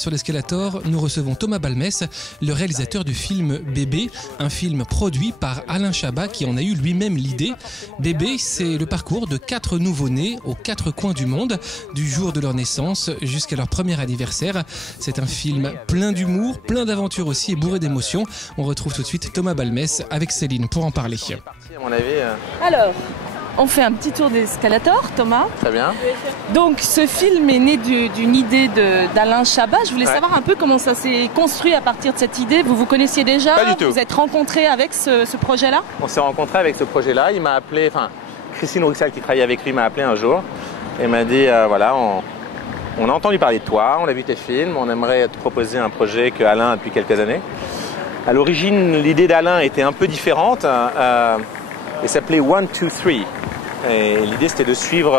sur l'escalator, nous recevons Thomas Balmès, le réalisateur du film Bébé, un film produit par Alain Chabat qui en a eu lui-même l'idée. Bébé, c'est le parcours de 4 nouveau-nés aux 4 coins du monde, du jour de leur naissance jusqu'à leur premier anniversaire. C'est un film plein d'humour, plein d'aventures aussi et bourré d'émotions. On retrouve tout de suite Thomas Balmès avec Céline pour en parler. Alors, on fait un petit tour d'escalator, Thomas. Très bien. Donc, ce film est né d'une idée d'Alain Chabat. Je voulais savoir un peu comment ça s'est construit à partir de cette idée. Vous vous connaissiez déjà? Pas du tout. Vous êtes rencontrés avec ce projet-là? On s'est rencontrés avec ce projet-là. Il m'a appelé, enfin, Christine Rouxel qui travaillait avec lui m'a appelé un jour et m'a dit voilà, on a entendu parler de toi, on a vu tes films, on aimerait te proposer un projet que Alain a depuis quelques années. À l'origine, l'idée d'Alain était un peu différente. Il s'appelait 1, 2, 3. Et l'idée, c'était de suivre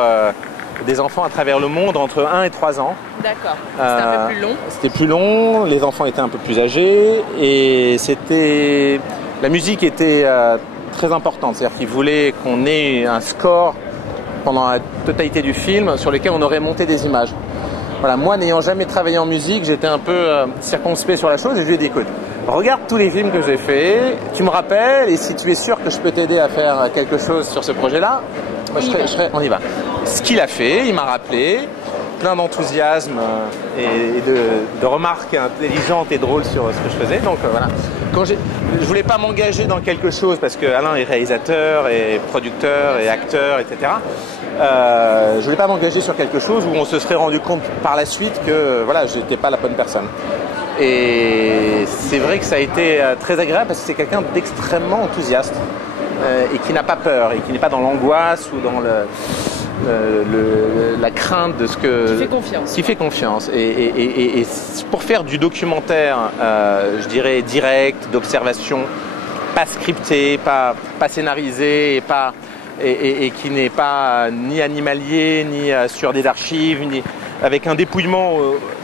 des enfants à travers le monde entre 1 et 3 ans. D'accord. C'était un peu plus long. C'était plus long, les enfants étaient un peu plus âgés et la musique était très importante. C'est-à-dire qu'il voulait qu'on ait un score pendant la totalité du film sur lequel on aurait monté des images. Voilà, moi, n'ayant jamais travaillé en musique, j'étais un peu circonspect sur la chose et je lui ai dit, écoute, regarde tous les films que j'ai faits, tu me rappelles et si tu es sûr que je peux t'aider à faire quelque chose sur ce projet-là, on y va. Ce qu'il a fait, il m'a rappelé, plein d'enthousiasme et de remarques intelligentes et drôles sur ce que je faisais. Donc voilà. Je voulais pas m'engager dans quelque chose parce que Alain est réalisateur et producteur et acteur, etc. Je voulais pas m'engager sur quelque chose où on se serait rendu compte par la suite que voilà, je n'étais pas la bonne personne. Et c'est vrai que ça a été très agréable parce que c'est quelqu'un d'extrêmement enthousiaste et qui n'a pas peur et qui n'est pas dans l'angoisse ou dans la crainte de ce que... Qui fait confiance. Qui fait confiance. Et pour faire du documentaire, je dirais direct, d'observation, pas scripté, pas scénarisé et qui n'est pas ni animalier, ni sur des archives, ni avec un dépouillement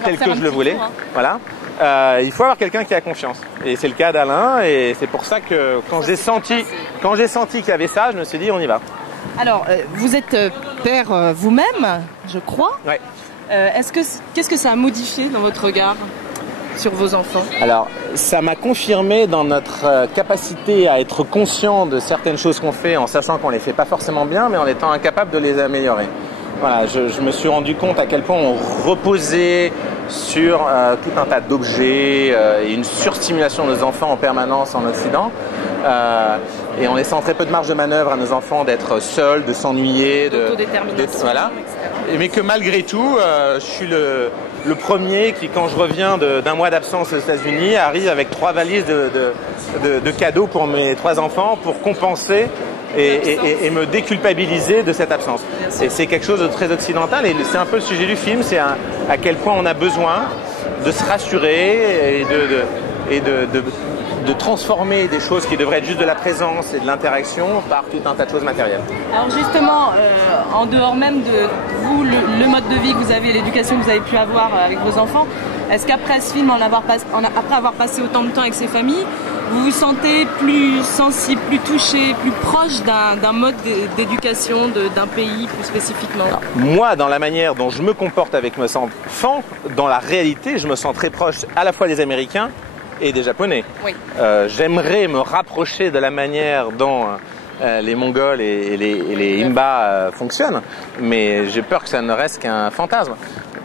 tel que je le voulais. Voilà. Il faut avoir quelqu'un qui a confiance. Et c'est le cas d'Alain. Et c'est pour ça que quand j'ai senti qu'il y avait ça, je me suis dit on y va. Alors, vous êtes père vous-même, je crois. Ouais. Qu'est-ce que ça a modifié dans votre regard sur vos enfants? Alors, ça m'a confirmé dans notre capacité à être conscient de certaines choses qu'on fait en sachant qu'on les fait pas forcément bien, mais en étant incapable de les améliorer. Voilà, je me suis rendu compte à quel point on reposait sur tout un tas d'objets et une surstimulation de nos enfants en permanence en Occident. Et en laissant très peu de marge de manœuvre à nos enfants d'être seuls, de s'ennuyer, voilà. Mais que malgré tout, je suis le premier qui, quand je reviens d'un mois d'absence aux États-Unis, arrive avec 3 valises de cadeaux pour mes 3 enfants pour compenser et me déculpabiliser de cette absence. Et c'est quelque chose de très occidental et c'est un peu le sujet du film, c'est à quel point on a besoin de se rassurer et de transformer des choses qui devraient être juste de la présence et de l'interaction par tout un tas de choses matérielles. Alors justement, en dehors même de vous, le mode de vie que vous avez, l'éducation que vous avez pu avoir avec vos enfants, est-ce qu'après ce film, après avoir passé autant de temps avec ces familles, vous vous sentez plus sensible, plus touché, plus proche d'un mode d'éducation d'un pays plus spécifiquement? Alors, moi, dans la manière dont je me comporte avec mes enfants, dans la réalité, je me sens très proche à la fois des Américains et des Japonais. Oui. J'aimerais me rapprocher de la manière dont les Mongols et les Imba fonctionnent, mais j'ai peur que ça ne reste qu'un fantasme.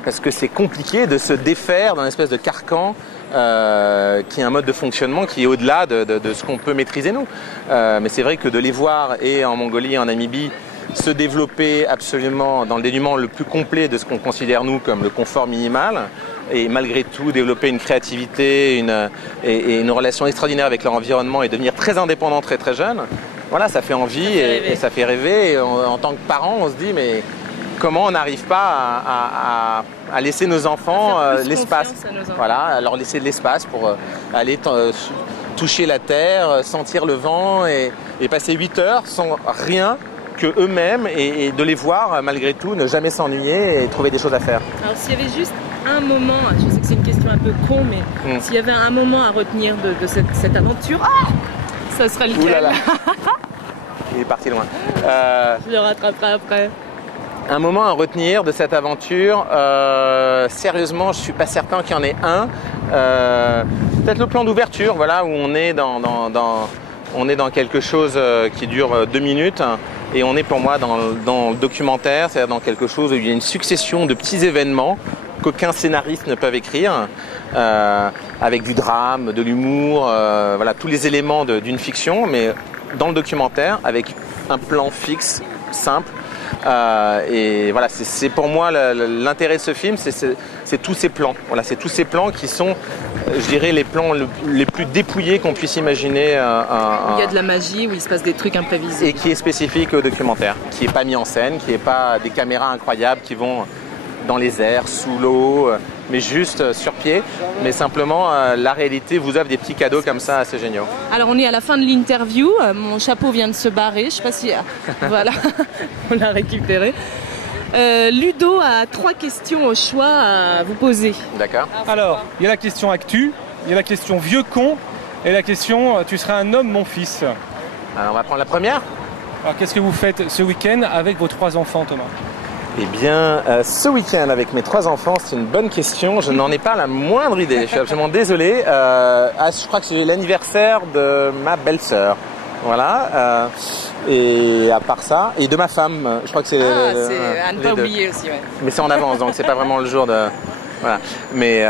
Parce que c'est compliqué de se défaire d'un espèce de carcan qui est un mode de fonctionnement qui est au-delà de ce qu'on peut maîtriser nous. Mais c'est vrai que de les voir et en Mongolie et en Namibie se développer absolument dans le dénuement le plus complet de ce qu'on considère nous comme le confort minimal et malgré tout développer une créativité et une relation extraordinaire avec leur environnement et devenir très indépendant très très jeune, voilà, ça fait envie et ça fait rêver. Et en tant que parent, on se dit mais comment on n'arrive pas à laisser nos enfants l'espace, voilà, leur laisser de l'espace pour aller toucher la terre, sentir le vent et passer 8 heures sans rien que eux-mêmes et de les voir malgré tout ne jamais s'ennuyer et trouver des choses à faire. Alors s'il y avait juste un moment, je sais que c'est une question un peu con, mais s'il y avait un moment à retenir de cette aventure, ça serait lequel? Ouh là là. Il est parti loin. Je le rattraperai après. Un moment à retenir de cette aventure, sérieusement, je suis pas certain qu'il y en ait un. Peut-être le plan d'ouverture, voilà, où on est dans quelque chose qui dure 2 minutes, et on est pour moi dans le documentaire, c'est-à-dire dans quelque chose où il y a une succession de petits événements qu'aucun scénariste ne peut écrire, avec du drame, de l'humour, voilà, tous les éléments d'une fiction, mais dans le documentaire, avec un plan fixe, simple. Et voilà, c'est pour moi l'intérêt de ce film, c'est tous ces plans. Voilà, c'est tous ces plans qui sont, je dirais, les plans les plus dépouillés qu'on puisse imaginer. Il y a de la magie, où il se passe des trucs imprévisibles. Et qui est spécifique au documentaire, qui n'est pas mis en scène, qui n'est pas des caméras incroyables qui vont dans les airs, sous l'eau, mais juste sur pied. Mais simplement, la réalité vous offre des petits cadeaux comme ça assez géniaux. Alors on est à la fin de l'interview, mon chapeau vient de se barrer, je sais pas si... Voilà, on l'a récupéré. Ludo a 3 questions au choix à vous poser. D'accord. Alors, il y a la question actu, il y a la question vieux con, et la question tu seras un homme mon fils. Alors on va prendre la première. Alors qu'est-ce que vous faites ce week-end avec vos 3 enfants, Thomas? Eh bien, ce week-end avec mes 3 enfants, c'est une bonne question. Je n'en ai pas la moindre idée. Je suis absolument désolé. Je crois que c'est l'anniversaire de ma belle-sœur. Voilà. Et à part ça, et de ma femme. Je crois que c'est. C'est à ne pas oublier aussi. Ouais. Mais c'est en avance, donc c'est pas vraiment le jour de. Voilà. Mais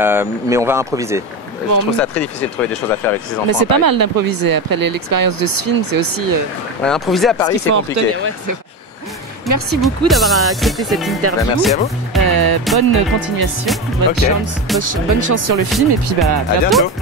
on va improviser. Bon, je trouve ça très difficile de trouver des choses à faire avec ses enfants. Mais c'est pas mal d'improviser. Après l'expérience de ce film, c'est aussi. Ouais, improviser à Paris, c'est compliqué. Merci beaucoup d'avoir accepté cette interview. Merci à vous. Bonne continuation, bonne chance sur le film et puis à bientôt.